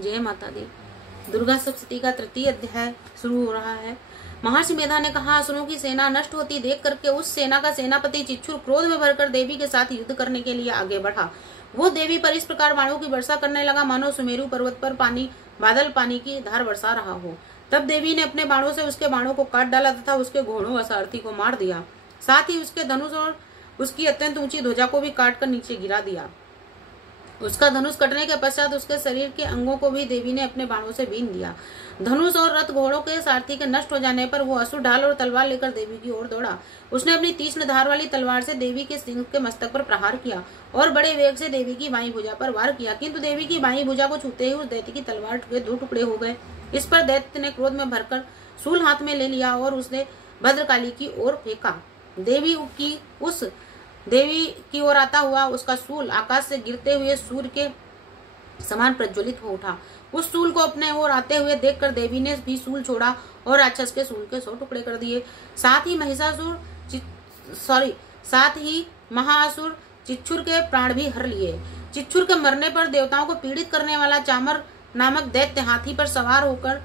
जय माता दी। दुर्गा सप्तशती का तृतीय अध्याय शुरू हो रहा है। महर्षि मेधा ने कहा, असुरों की सेना नष्ट होती देख करके उस सेना का सेनापति चिच्छुर क्रोध में भरकर देवी के साथ युद्ध करने के लिए आगे बढ़ा। वो देवी पर इस प्रकार बाणों की वर्षा करने लगा मानो सुमेरु पर्वत पर बादल पानी की धार बरसा रहा हो। तब देवी ने अपने बाणों से उसके बाणों को काट डाला तथा उसके घोड़ों व सारथी को मार दिया। साथ ही उसके धनुष और उसकी अत्यंत ऊंची ध्वजा को भी काट कर नीचे गिरा दिया। उसका धनुष कटने के पश्चात उसके शरीर के अंगों को भी देवी ने अपने बाणों से बीन दिया। धनुष और रथ घोड़ों के सारथी के नष्ट हो जाने पर वो असुर ढाल और तलवार लेकर देवी की ओर दौड़ा। उसने अपनी तीक्ष्ण धार वाली तलवार से देवी के सिंह के मस्तक पर प्रहार किया और बड़े वेग से देवी की बाईं भुजा पर वार किया, किंतु देवी की बाईं भुजा को छूते ही उस दैत्य की तलवार के 2 टुकड़े हो गए। इस पर दैत्य ने क्रोध में भरकर शूल हाथ में ले लिया और उसने भद्रकाली की ओर फेंका। देवी की ओर आता हुआ उसका शूल आकाश से गिरते हुए सूर्य के समान प्रज्वलित हो उठा। उस शूल को अपने ओर आते हुए देखकर देवी ने भी शूल छोड़ा और राक्षस के शूल के 100 टुकड़े कर दिए। साथ ही महाअसुर चिच्छुर के प्राण भी हर लिए। चिच्छुर के मरने पर देवताओं को पीड़ित करने वाला चामर नामक दैत्य हाथी पर सवार होकर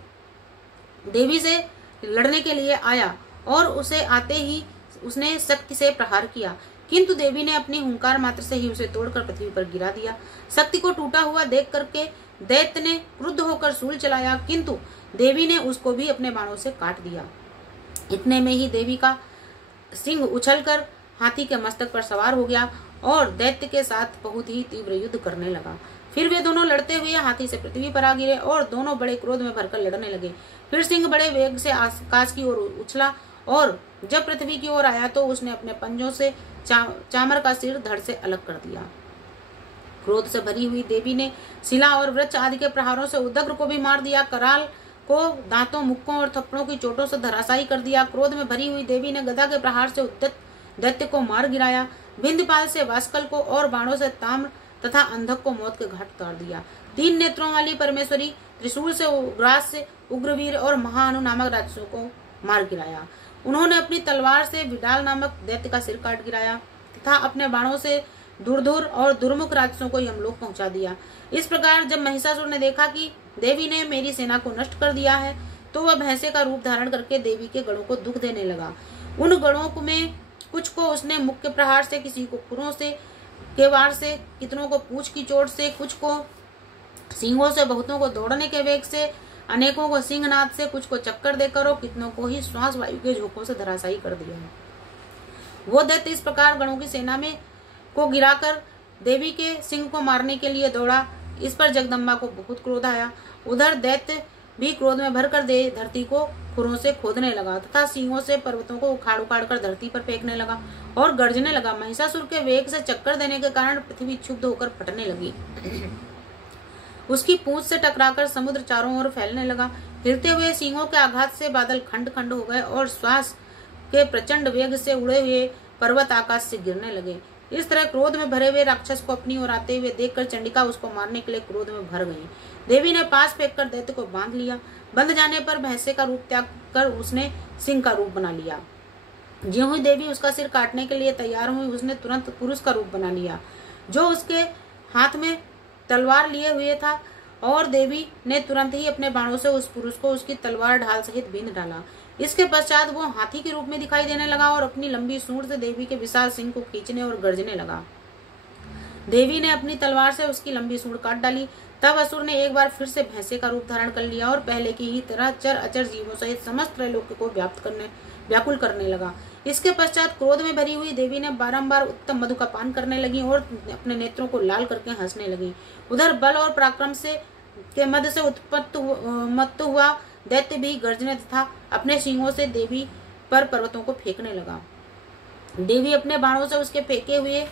देवी से लड़ने के लिए आया और उसे आते ही उसने शक्ति से प्रहार किया, किंतु देवी ने अपनी हुंकार मात्र से ही उसे तोड़कर पृथ्वी पर गिरा दिया। शक्ति को टूटा हुआ देख करके दैत्य ने क्रुद्ध होकर शूल चलाया, किंतु देवी ने उसको भी अपने बाणों से काट दिया। इतने में ही देवी का सिंह उछलकर हाथी के मस्तक पर सवार हो गया और दैत्य के साथ बहुत ही तीव्र युद्ध करने लगा। फिर वे दोनों लड़ते हुए हाथी से पृथ्वी पर आ गिरे और दोनों बड़े क्रोध में भरकर लड़ने लगे। फिर सिंह बड़े वेग से आकाश की ओर उछला और जब पृथ्वी की ओर आया तो उसने अपने पंजों से चामर का सिर धड़ से अलग कर दिया। क्रोध से भरी हुई देवी ने शिला और वृक्ष आदि के प्रहारों से उदग्र को भी मार दिया। कराल को दांतों, मुक्कों और थप्पड़ों की चोटों से धराशायी कर दिया। क्रोध में भरी हुई देवी ने गदा के प्रहार से उद्यत दैत्य को मार गिराया। विंध्यपाल से वास्कल को और बाणों से ताम्र तथा अंधक को मौत के घाट उतार दिया। 3 नेत्रों वाली परमेश्वरी त्रिशूल से उग्रास से उग्रवीर और महाअनु नामक राक्षसों को मार गिराया। उन्होंने अपनी तलवार से विडाल नामक दैत्य का सिर काट गिराया तथा अपने बाणों से दुर्धुर और दुर्मुख राक्षसों को यमलोक पहुंचा दिया। इस प्रकार जब महिषासुर ने देखा कि देवी ने मेरी सेना को नष्ट कर दिया है तो वह भैंसे का रूप धारण करके देवी के गढ़ों को दुख देने लगा। उन गढ़ों में कुछ को उसने मुख्य प्रहार से, किसी को खुरों से, के वार से, कितनों को पूंछ की चोट से, कुछ को सींगों से, बहुतों को दौड़ने के वेग से, अनेकों को सिंहनाद से, कुछ को चक्कर देकर और कितनों को ही श्वास वायु के झोंकों से धराशायी कर दिया है। वो दैत्य इस प्रकार गणों की सेना में को गिराकर देवी के सिंह को मारने के लिए दौड़ा। इस पर जगदम्बा को बहुत क्रोध आया। उधर दैत्य भी क्रोध में भरकर धरती को खुरों से खोदने लगा तथा सिंहों से पर्वतों को उखाड़ उखाड़ कर धरती पर फेंकने लगा और गर्जने लगा। महिषासुर के वेग से चक्कर देने के कारण पृथ्वी क्षुब्ध होकर फटने लगी। उसकी पूंछ से टकराकर समुद्र चारों ओर फैलने लगा। हिलते हुए सिंहों के आघात से बादल खंड खंड हो गए और श्वास के प्रचंड वेग से उड़े हुए पर्वत आकाश से गिरने लगे। इस तरह क्रोध में भरे हुए राक्षस को अपनी ओर आते हुए देखकर चंडिका उसको मारने के लिए क्रोध में भर गई। देवी ने पास फेंककर दैत्य को बांध लिया। बंध जाने पर भैंसे का रूप त्याग कर उसने सिंह का रूप बना लिया। ज्यों ही देवी उसका सिर काटने के लिए तैयार हुई उसने तुरंत पुरुष का रूप बना लिया जो उसके हाथ में तलवार लिए हुए था और देवी ने तुरंत ही अपने बाणों से उस पुरुष को उसकी तलवार ढाल सहित बींध डाला। इसके पश्चात वो हाथी के रूप में दिखाई देने लगा और अपनी लंबी सूंड से देवी के विशाल सिंह को खींचने और गर्जने लगा। देवी ने अपनी तलवार से उसकी लंबी सूंड काट डाली। तब असुर ने एक बार फिर से भैंसे का रूप धारण कर लिया और पहले की ही तरह चर अचर जीवों सहित समस्त त्रैलोक्य को व्याकुल करने लगा। इसके पश्चात क्रोध में भरी हुई देवी ने बारंबार उत्तम मधु का पान करने लगी और अपने नेत्रों को लाल करके हंसने लगी। उधर बल और पराक्रम से के मद से मत्त हुआ दैत्य भी गर्जने तथा अपने सिंहों से देवी पर पर्वतों को फेंकने लगा। देवी अपने बाणों से उसके फेंके हुए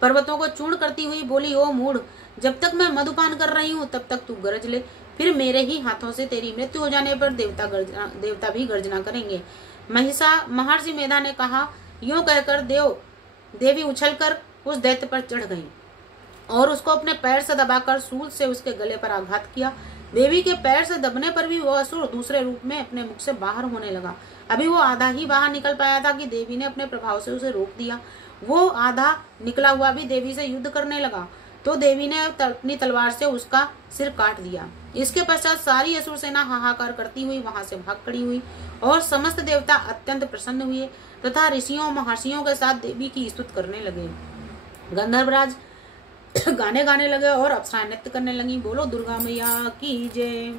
पर्वतों को चूर्ण करती हुई बोली, ओ मूढ़, जब तक मैं मधुपान कर रही हूँ तब तक तू गरज ले, फिर मेरे ही हाथों से तेरी मृत्यु हो जाने पर देवता भी गर्जना करेंगे। महर्षि मेधा ने कहा। यूं कहकर देवी उछलकर उस दैत्य पर चढ़ गई और उसको अपने पैर से दबाकर सूल से उसके गले पर आघात किया। देवी के पैर से दबने पर भी वह असुर दूसरे रूप में अपने मुख से बाहर होने लगा। अभी वो आधा ही बाहर निकल पाया था कि देवी ने अपने प्रभाव से उसे रोक दिया। वो आधा निकला हुआ भी देवी से युद्ध करने लगा। तो देवी ने अपनी तलवार से उसका सिर काट दिया। इसके पश्चात सारी असुर सेना हाहाकार करती हुई वहां से भाग खड़ी हुई और समस्त देवता अत्यंत प्रसन्न हुए तथा ऋषियों महर्षियों के साथ देवी की स्तुति करने लगे। गंधर्वराज गाने गाने लगे और अप्सराएं नृत्य करने लगी। बोलो दुर्गा मैया की जय।